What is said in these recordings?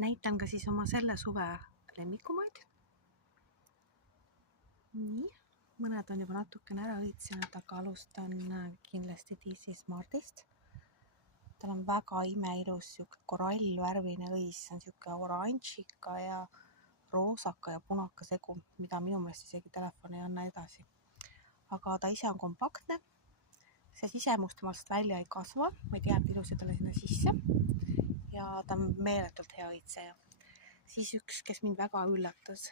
näitan ka siis oma selle suve lemmikumaid. Nii, mõned on juba natukene ära õitsenud, aga alustan kindlasti DC Smartist. Tal on väga imeilus korallvärvine õis, see on siuke oranžika ja roosaka ja punaka segu, mida minu meelest isegi telefon ei anna edasi. Aga ta ise on kompaktne, see sisemus temast välja ei kasva, vaid jääb ilusadele sinna sisse ja ta on meeletult hea õitseja. Siis üks, kes mind väga üllatas,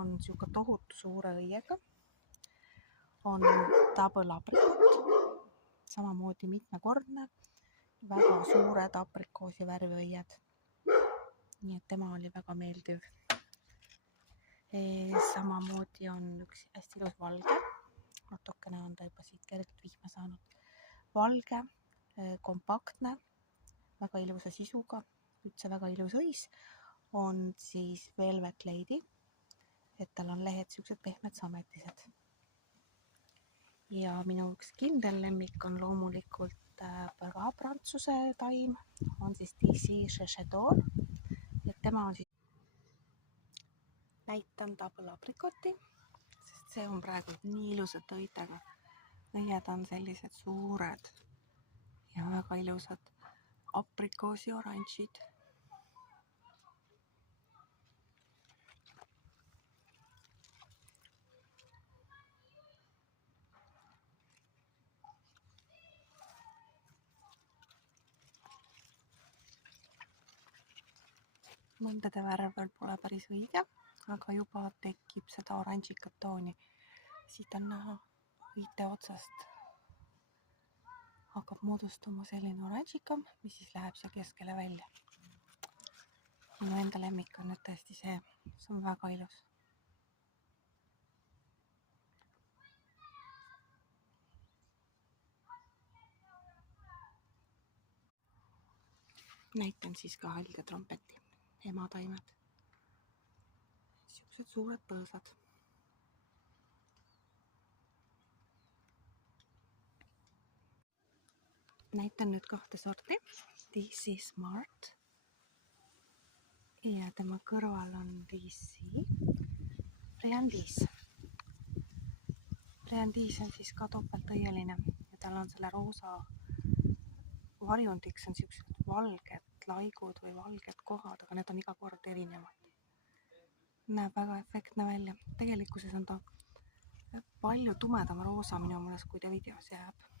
on siuke tohutu suure õiega, on Double Apricot, samamoodi mitmekordne, väga suured aprikoosi värviõied. Nii et tema oli väga meeldiv. Samamoodi on üks hästi ilus valge, natukene on ta juba siit kergelt vihma saanud. Valge, kompaktne, väga ilusa sisuga, üldse väga ilus õis, on siis Velvet Lady, et tal on lehed siuksed pehmed sametised. Ja minu üks kindel lemmik on loomulikult ka prantsuse taim, on siis DC Chechedor, et tema on siis näitan Double Apricoti, sest see on praegu nii ilusate õitega. Õied on sellised suured ja väga ilusad aprikoosi oranžid. Mõndade värv veel pole päris õige, aga juba tekib seda oranžikat tooni. Siit on näha õite otsast hakkab moodustuma selline oranžikam, mis siis läheb siia keskele välja. Minu enda lemmik on nüüd tõesti see on väga ilus. Näitan siis ka halge trompeti, emataimed. Siuksed suured põõsad. Näitan nüüd kahte sorti, DC Smart ja tema kõrval on DC Friandise. Friandise on siis ka topeltõieline ja tal on selle roosa varjundiks on siuksed valged laigud või valged kohad, aga need on iga kord erinevad. Näeb väga efektne välja. Tegelikkuses on ta palju tumedam roosa minu meelest, kui ta videos jääb.